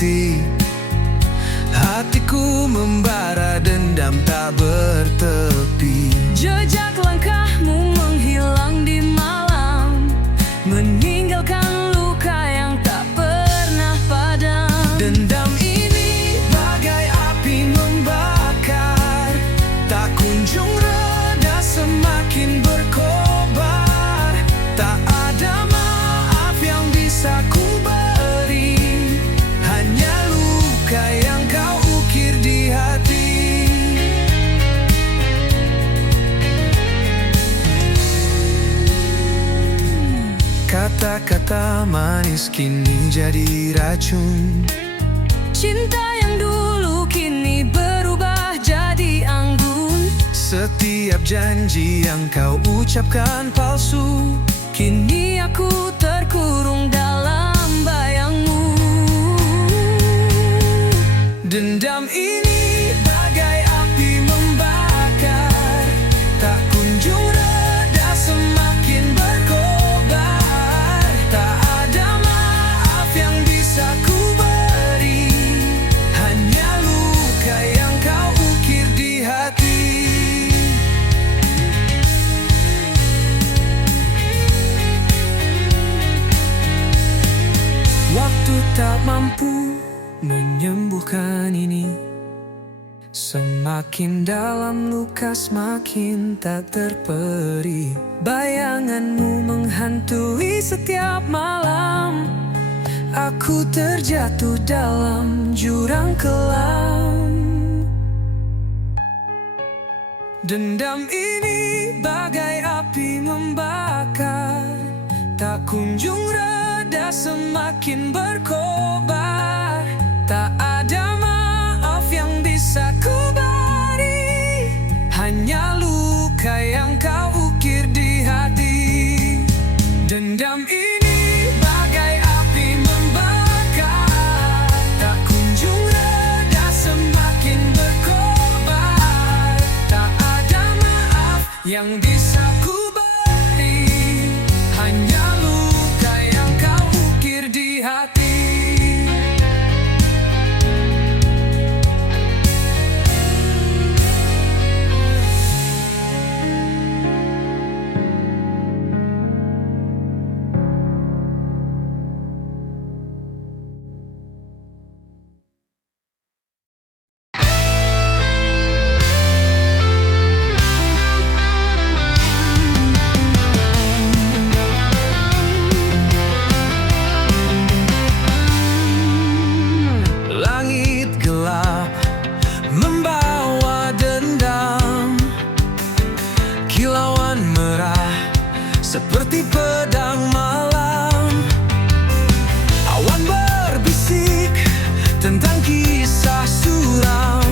hati. Hatiku membara, dendam tak bertepi. Jejak langkahmu menghilang di malam, meninggalkan luka yang tak pernah padam. Dendam ini bagai api membakar, tak kunjung reda, semakin berkobar. Tak ada maaf yang bisa ku beri, hanya luka yang kau ukir di hati. Kata-kata manis kini jadi racun. Cinta yang dulu kini berubah jadi anggun. Setiap janji yang kau ucapkan palsu, Kini aku terkurung dalam bayangmu. dendam ini bagai api membakar, tak kunjung reda, semakin berkobar. Tak ada maaf yang bisa ku beri, hanya luka yang kau ukir di hati. Waktu tak mampu menyembuhkan ini. Semakin dalam luka, semakin tak terperi. Bayanganmu menghantui setiap malam. Aku terjatuh dalam jurang kelam. Dendam ini bagai api membakar, tak kunjung reda, semakin berkobar. Tak ada maaf yang bisa ku beri, hanya luka yang kau ukir di hati. Dendam ini bagai api membakar, tak kunjung reda, semakin berkobar. Tak ada maaf yang bisa ku beri, hanya luka yang kau ukir di hati. Langit gelap membawa dendam, kilauan merah seperti pedang malam. Awan berbisik tentang kisah suram,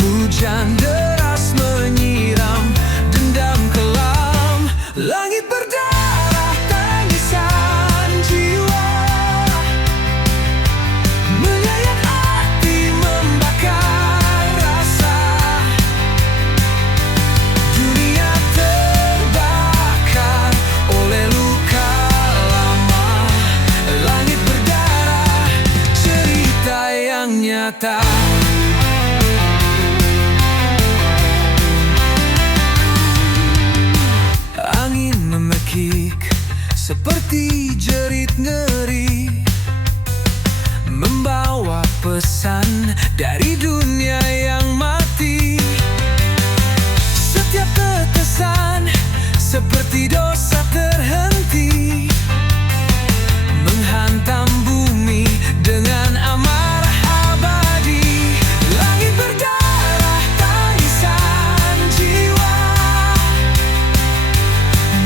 hujan deras menyiram dendam kelam. Langit berdarah tangisan jiwa, menyayat hati, membakar rasa. Dunia terbakar oleh luka lama. Langit berdarah, cerita yang nyata. Angin memekik seperti jerit ngeri, membawa pesan dari dunia yang mati. Setiap tetesan seperti dosa terhenti, menghantam bumi dengan amarah abadi. Langit berdarah tangisan jiwa,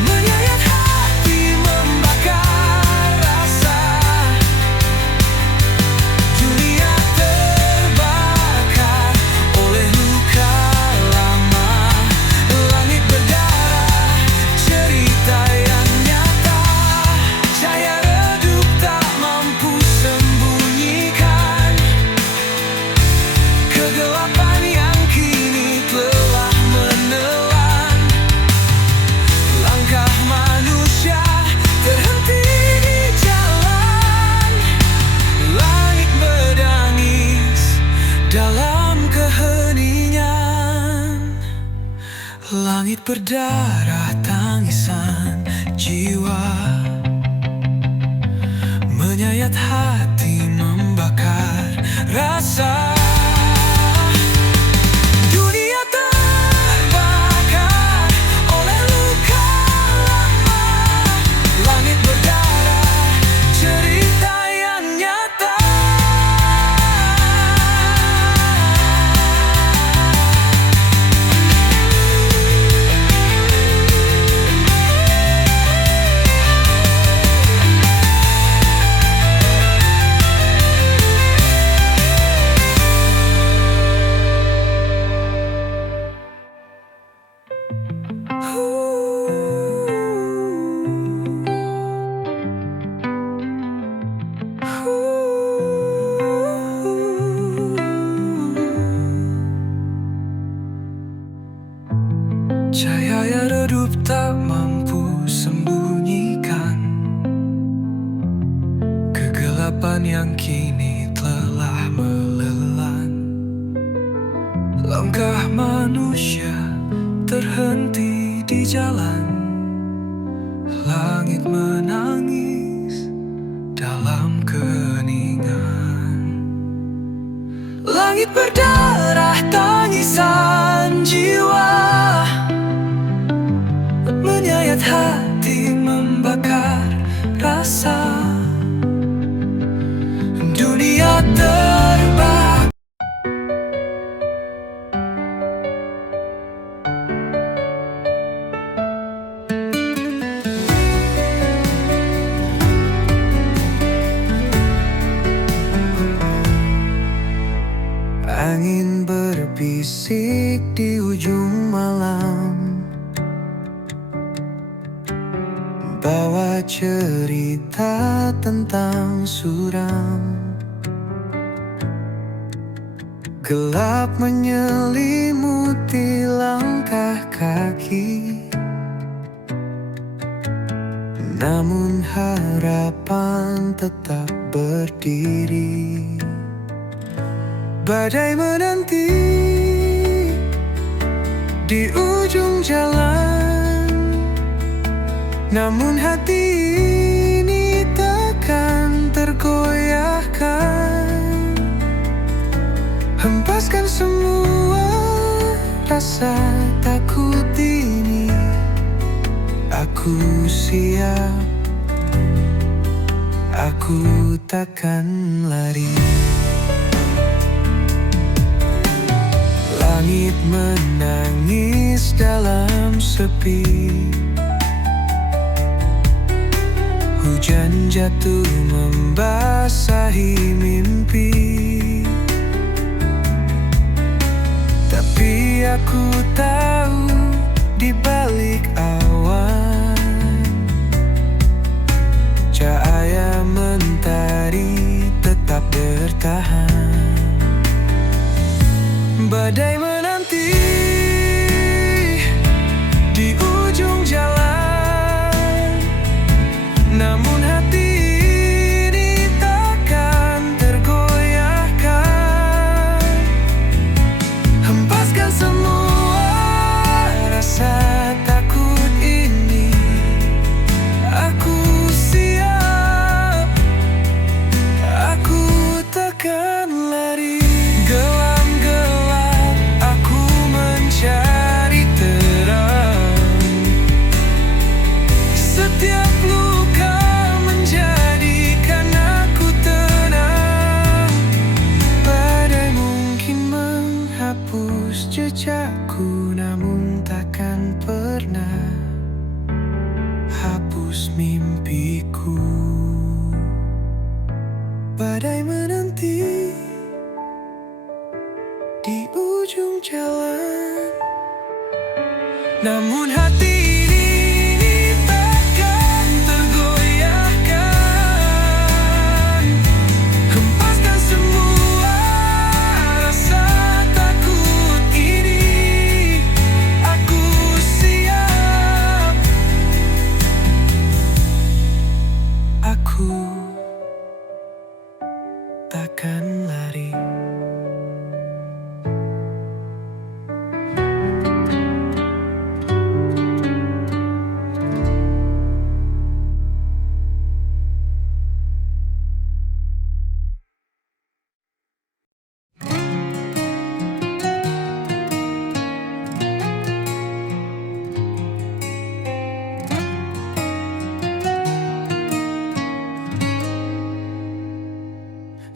menyayat hati, membakar rasa. Dunia terbakar Langit berdarah tangisan jiwa, menyayat hati membakar rasa. Dunia terbakar oleh luka lama. Langit berdarah, cerita yang nyata. Cahaya redup tak mampu sembunyikan kegelapan yang kini telah melelan. Langkah manusia terhenti di jalan. Langit menangis dalam keheningan. Langit berdarah tangisan jiwa, menyayat hati membakar rasa. Dunia terbakar. Angin berbisik di ujung malam, bawa cerita tentang suram. Gelap menyelimuti langkah kaki, namun harapan tetap berdiri. Badai menanti di ujung jalan, namun hati ini takkan tergoyahkan. Hempaskan semua rasa takut ini. Aku siap, aku takkan lari. Langit menangis dalam sepi, hujan jatuh membasahi mimpi. Tapi aku tahu di balik awan, cahaya mentari tetap bertahan. Badai menanti di ujung jalan, namun hati ini takkan tergoyahkan. Hempaskan semua rasa takut ini. Aku siap, aku takkan lari. Gelam-gelap aku mencari terang. Setiap luka menjadikan aku tenang. Badai mungkin menghapus jejakku, namun takkan pernah hapus mimpiku. Badai menanti di ujung jalan, namun hati ini takkan tergoyahkan. Hempaskan semua rasa takut ini. Aku siap, aku takkan lari.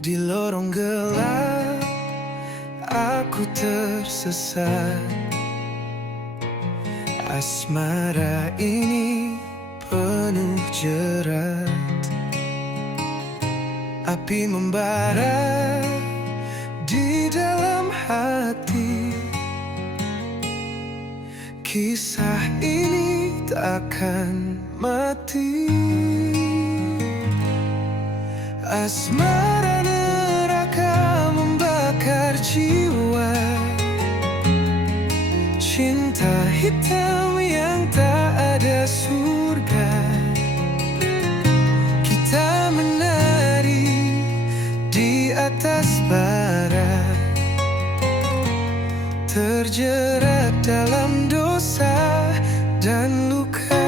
Di lorong gelap aku tersesat. Asmara ini penuh jerat. Api membara di dalam hati. Kisah ini takkan mati. Asmara neraka membakar jiwa. Cinta hitam yang tak ada surga. Kita menari di atas bara, terjerat dalam dosa dan luka.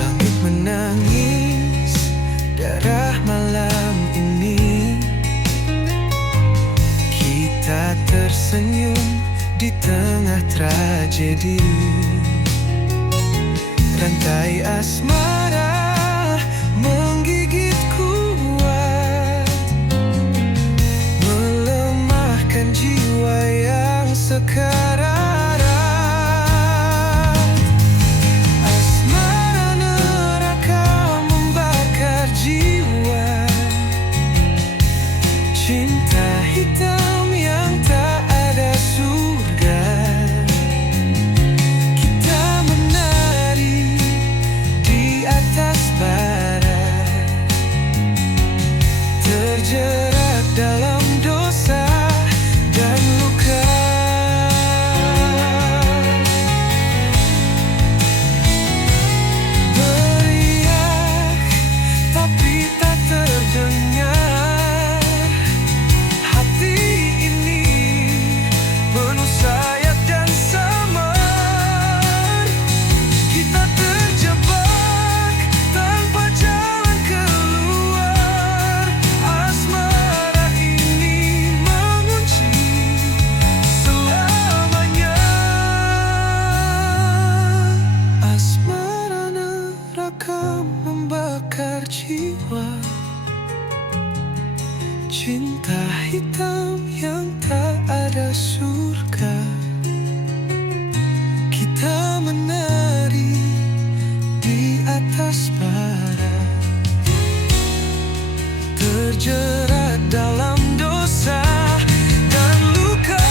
Langit menangis darah malam ini. Kita tersenyum di tengah tragedi. Rantai asmara menggigit kuat, melemahkan jiwa yang sekarat. Asmara neraka membakar jiwa. Cinta hitam yang tak ada surga. Kita menari di atas bara, terjerat dalam dosa dan luka. Beriak tapi tak terdengar. Hati ini penuh sayap dan samar. Kita terjebak tanpa jalan keluar. Asmara ini mengunci selamanya. Asmara neraka membakar jiwa. Cinta hitam yang tak ada surga. Kita menari di atas bara, terjerat dalam dosa dan luka.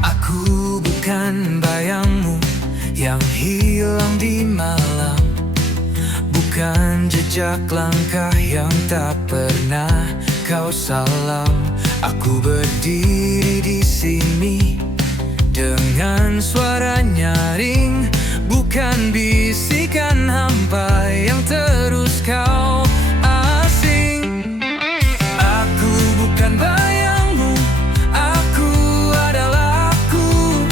Aku bukan bayangmu yang hilang di malam, bukan jejak langkah yang tak pernah kau salam. Aku berdiri di sini dengan suara nyaring, bukan bisikan hampa yang terus kau asing. Aku bukan bayangmu, aku adalah aku.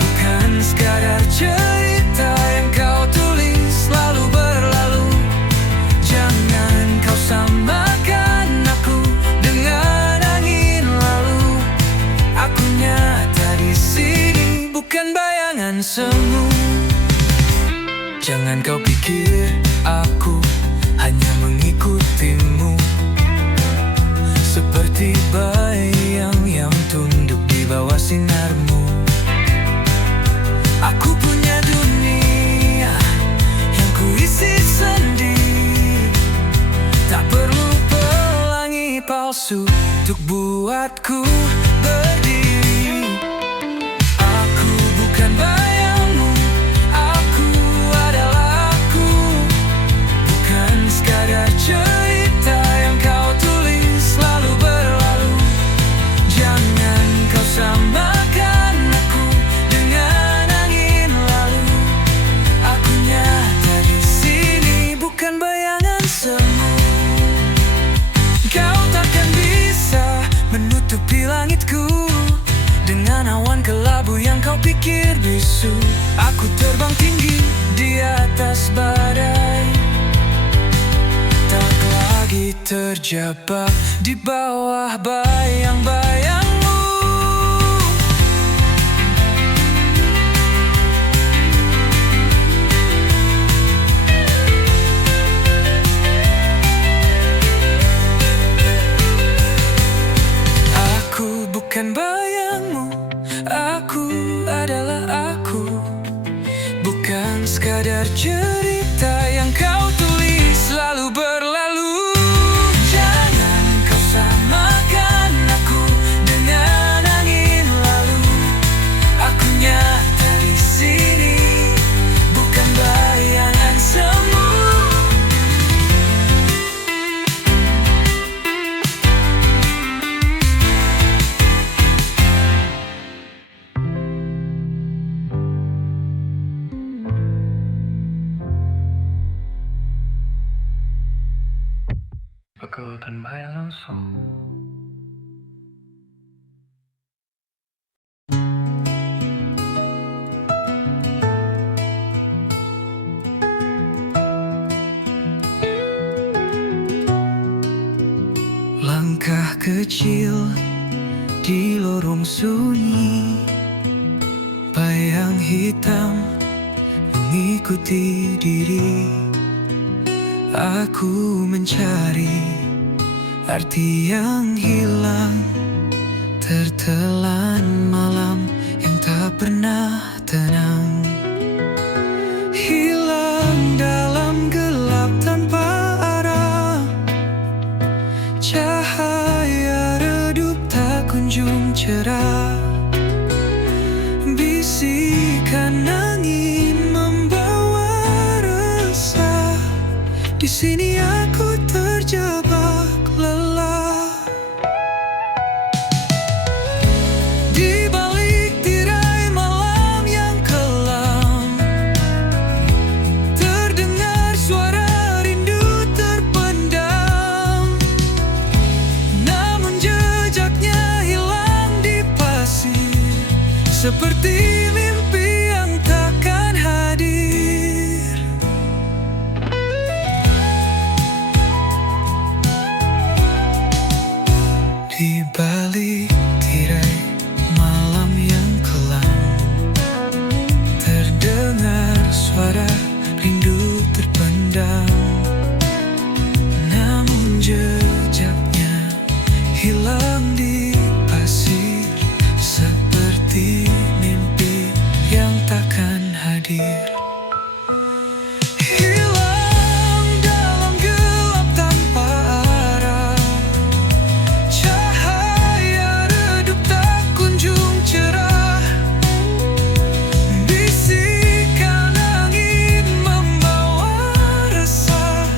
Bukan sekadar cerita yang kau tulis lalu berlalu. Jangan kau samakan aku dengan angin lalu. Aku nyata di sini, bukan bayangan semu. Jangan kau pikir aku hanya mengikutimu, seperti bayang yang tunduk di bawah sinarmu. Aku punya dunia yang kuisi sendiri. Tak perlu pelangi palsu untuk buatku berdiri. Aku bukan bayangmu, aku adalah aku. Bukan sekadar cerita yang kau tulis lalu berpikir bisu. Aku terbang tinggi di atas badai, tak lagi terjebak di bawah bayang-bayangmu. Aku bukan bayangmu, aku adalah aku. Bukan sekadar cerita yang kau tulis lalu berlalu. Jangan kau samakan aku dengan angin lalu. Aku nyata di sini, bukan bayangan semu. Aku tanpa langsung. Langkah kecil di lorong sunyi, bayang hitam mengikuti diri. Aku mencari arti yang hilang, tertelan malam yang tak pernah tenang. Hilang dalam gelap tanpa arah, cahaya redup tak kunjung cerah. Bisikan angin membawa resah, di sini aku terjebak lelah. Di balik tirai malam yang kelam, terdengar suara rindu terpendam. Namun jejaknya hilang di pasir, seperti mimpi yang takkan hadir. Di balik tirai malam yang kelam, terdengar suara rindu terpendam. Namun jejaknya hilang di pasir, seperti mimpi yang takkan hadir. Hilang dalam gelap tanpa arah, cahaya redup tak kunjung cerah. Bisikan angin membawa resah,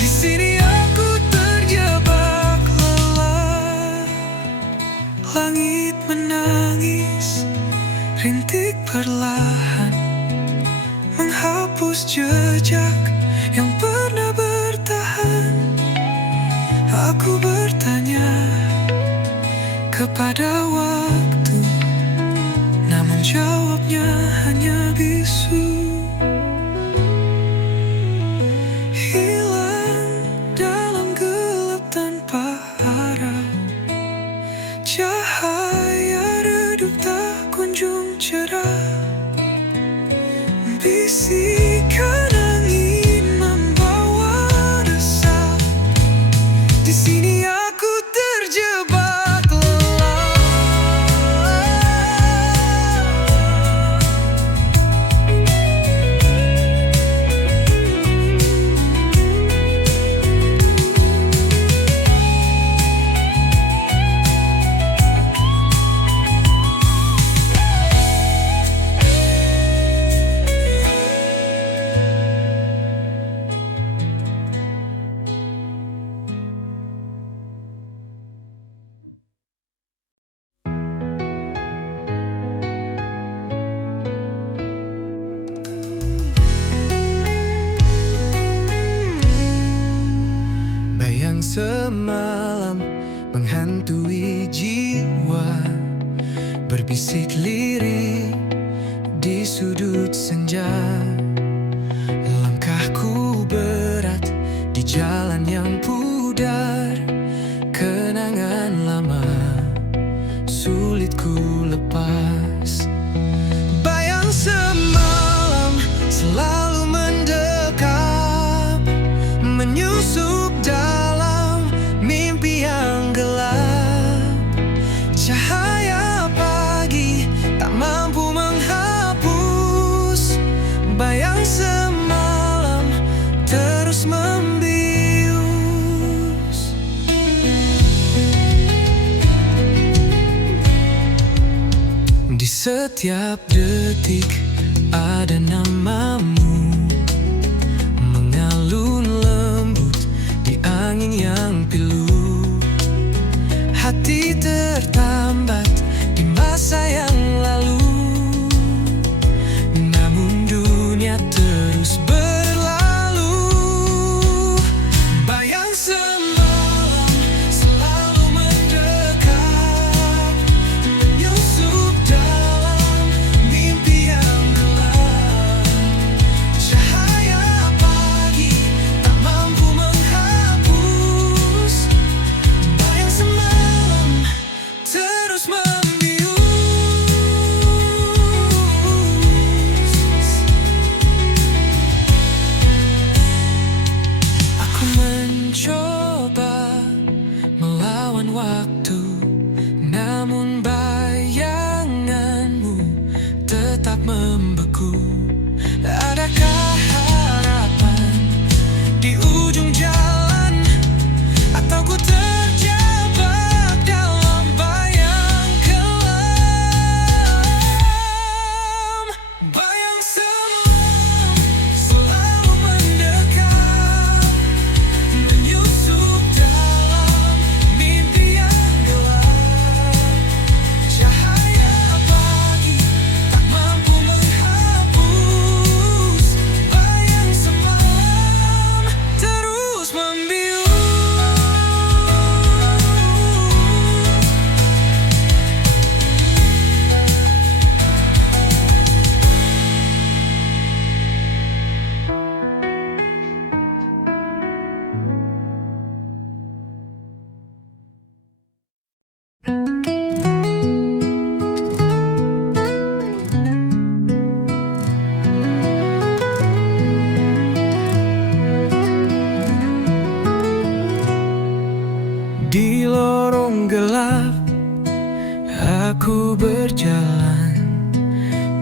di sini aku terjebak lelah. Langit menangis, rintik perlahan menghapus jejak yang pernah bertahan. Aku bertanya kepada waktu, namun jawabnya hanya bisu. Hilang dalam gelap tanpa arah, cahaya redup tak kunjung cerah. Bisikan angin membawa resah, di sini aku terjebak lelah. Semalam menghantui jiwa, berbisik lirik di sudut senja. Langkahku berat di jalan yang pudar. Kenangan lama sulit ku lepas. Bayang semalam selalu mendekap, menyusup dalam mimpi yang gelap. Cahaya pagi tak mampu menghapus bayang semalam terus membius. Di setiap detik ada namamu mengalun lembut di angin yang pilu. Hati tertambat di masa yang lalu, namun dunia terus berlalu. Bayang semalam selalu mendekat, menyusup dalam mimpi yang gelap. Cahaya pagi tak mampu menghapus bayang semalam terus membius. Aku mencoba melawan waktu, namun bayanganmu tetap membeku. Adakah harapan di ujung jalan, atau ku terjebak dalam bayang kelam? Bayang semalam selalu mendekat, menyusup dalam mimpi yang gelap. Cahaya pagi tak mampu menghapus bayang semalam terus membius. Di lorong gelap aku berjalan,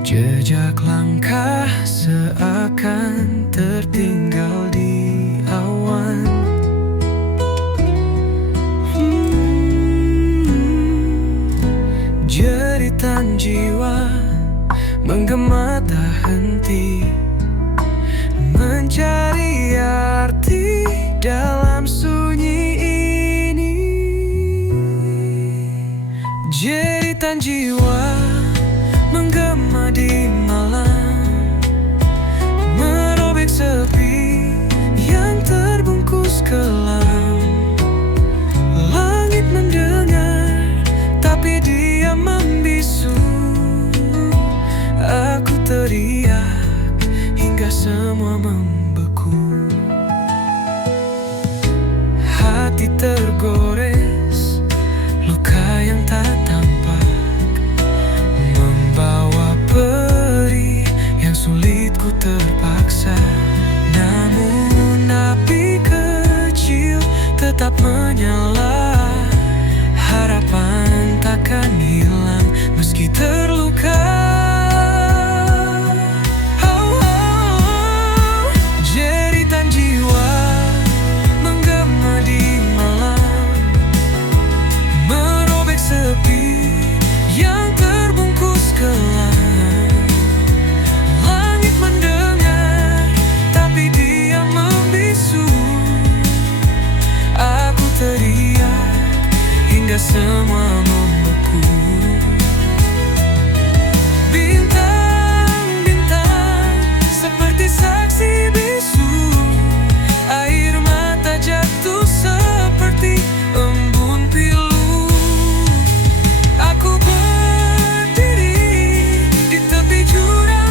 jejak langkah seakan tertinggal di awan. Jeritan jiwa menggema tak henti, mencari arti dalam sunyi ini. Jeritan jiwa menggema di malam, merobek sepi yang terbungkus kelam. Langit mendengar, tapi dia membisu. Aku teriak hingga semua membeku. Hati tergores, luka yang tak tampak, membawa perih yang sulit ku terpaksa. Namun api kecil tetap menyala, harapan takkan hilang meski terluka. Jeritan jiwa menggema di malam, merobek sepi yang terbungkus kelam. Langit mendengar, tapi dia membisu. Aku teriak hingga semua membeku. Bintang-bintang seperti saksi bisu, air mata jatuh seperti embun pilu. Aku berdiri di tepi jurang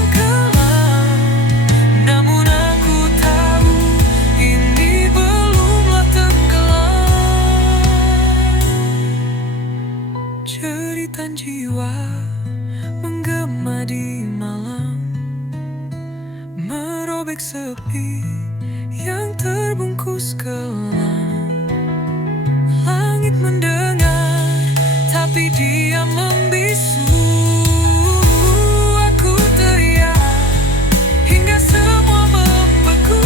lautan jiwa menggema di malam, merobek sepi yang terbungkus kelam. Langit mendengar, tapi dia membisu. Aku teriak hingga semua membeku.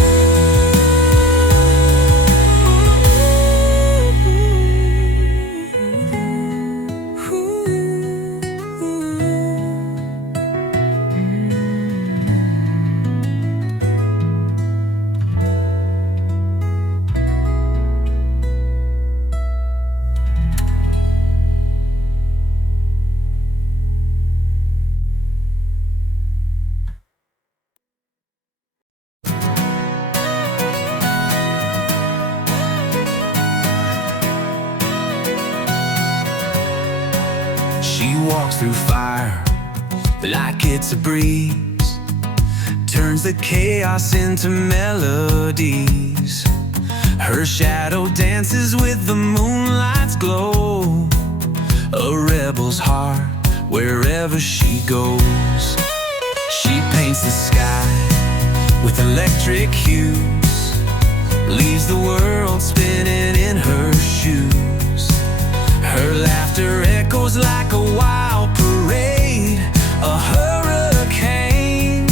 She walks through fire like it's a breeze, turns the chaos into melodies. Her shadow dances with the moonlight's glow, a rebel's heart wherever she goes. She paints the sky with electric hues, leaves the world spinning in her shoes. Her laughter echoes like a wild parade, a hurricane,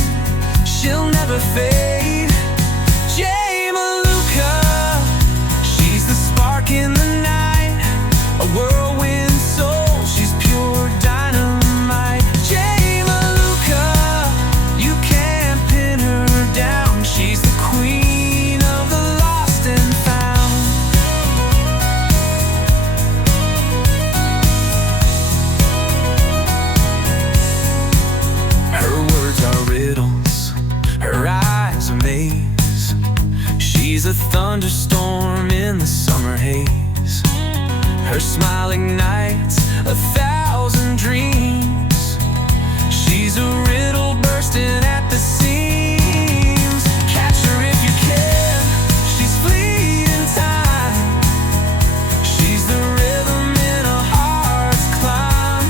she'll never fade. Jay Maluka, she's the spark in the night, a whirlwind soul, she's pure dynamite. Jay Maluka, you can't pin her down, she's the queen of the lost and found. Her words are riddles, her eyes a maze. She's a thunderstorm in the summer haze. Her smile ignites 1,000 dreams. She's a riddle bursting at the seams. Catch her if you can, she's fleeting time. She's the rhythm in a heart's climb.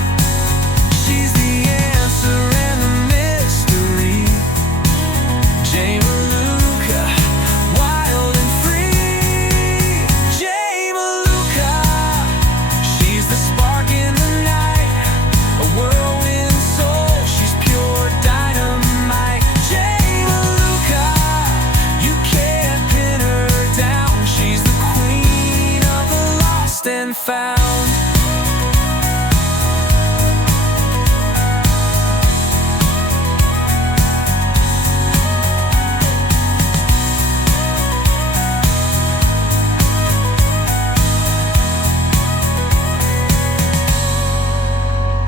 She's the answer and the mystery. Jay Maluka, wild and free. Jay Maluka, she's the spark in the night, a whirlwind soul, she's pure dynamite. Jay Maluka, you can't pin her down, she's the queen of the lost and found.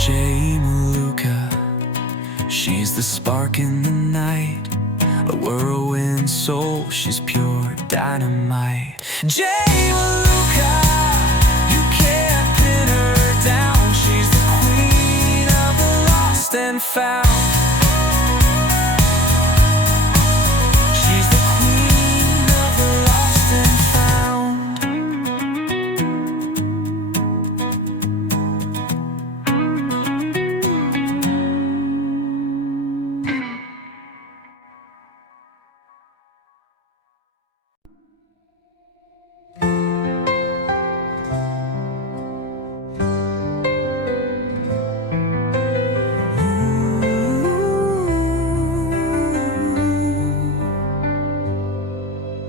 Jay Maluka, she's the spark in the night, a whirlwind soul, she's pure dynamite. Jay Maluka, you can't pin her down, she's the queen of the lost and found. She's the queen of the lost and found.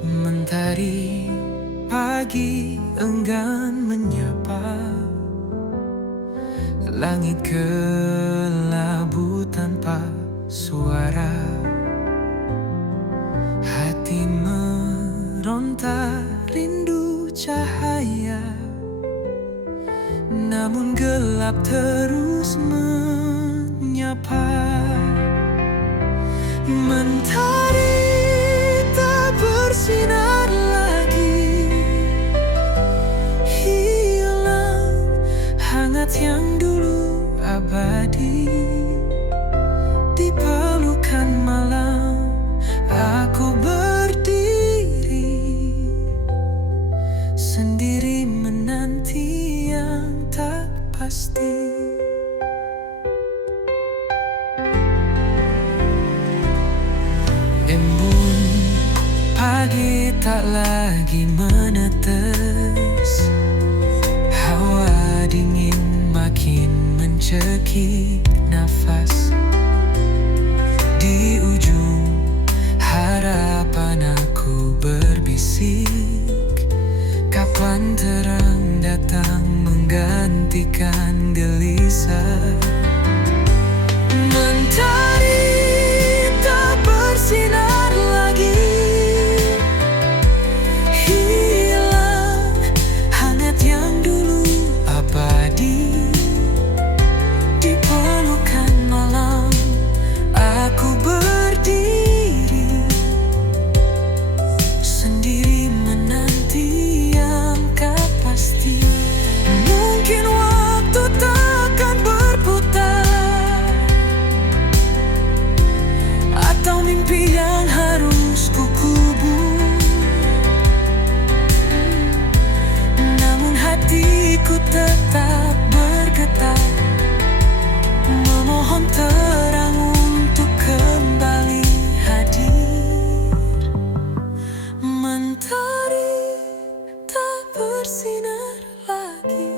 Mentari pagi enggan menyapa, langit kelabu tanpa suara. Hati meronta rindu cahaya, namun gelap terus menyapa. Mentari tak bersinar lagi, hilang hangat yang dulu abadi. Di pelukan malam aku berdiri, sendiri menanti yang tak pasti. tak lagi menetes. Hawa dingin makin mencekik nafas. Di ujung harapan aku berbisik, kapan terang datang menggantikan gelisah. Mentari tak bersinar lagi, hilang hangat yang dulu abadi. Di pelukan malam aku berdiri, sendiri menanti yang tak pasti. Mungkin waktu takkan berputar, atau mimpi yang harus kukubur. Namun hatiku tetap bergetar, memohon terang untuk kembali hadir. Mentari tak bersinar lagi,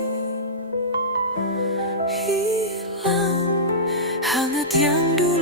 hilang hangat yang dulu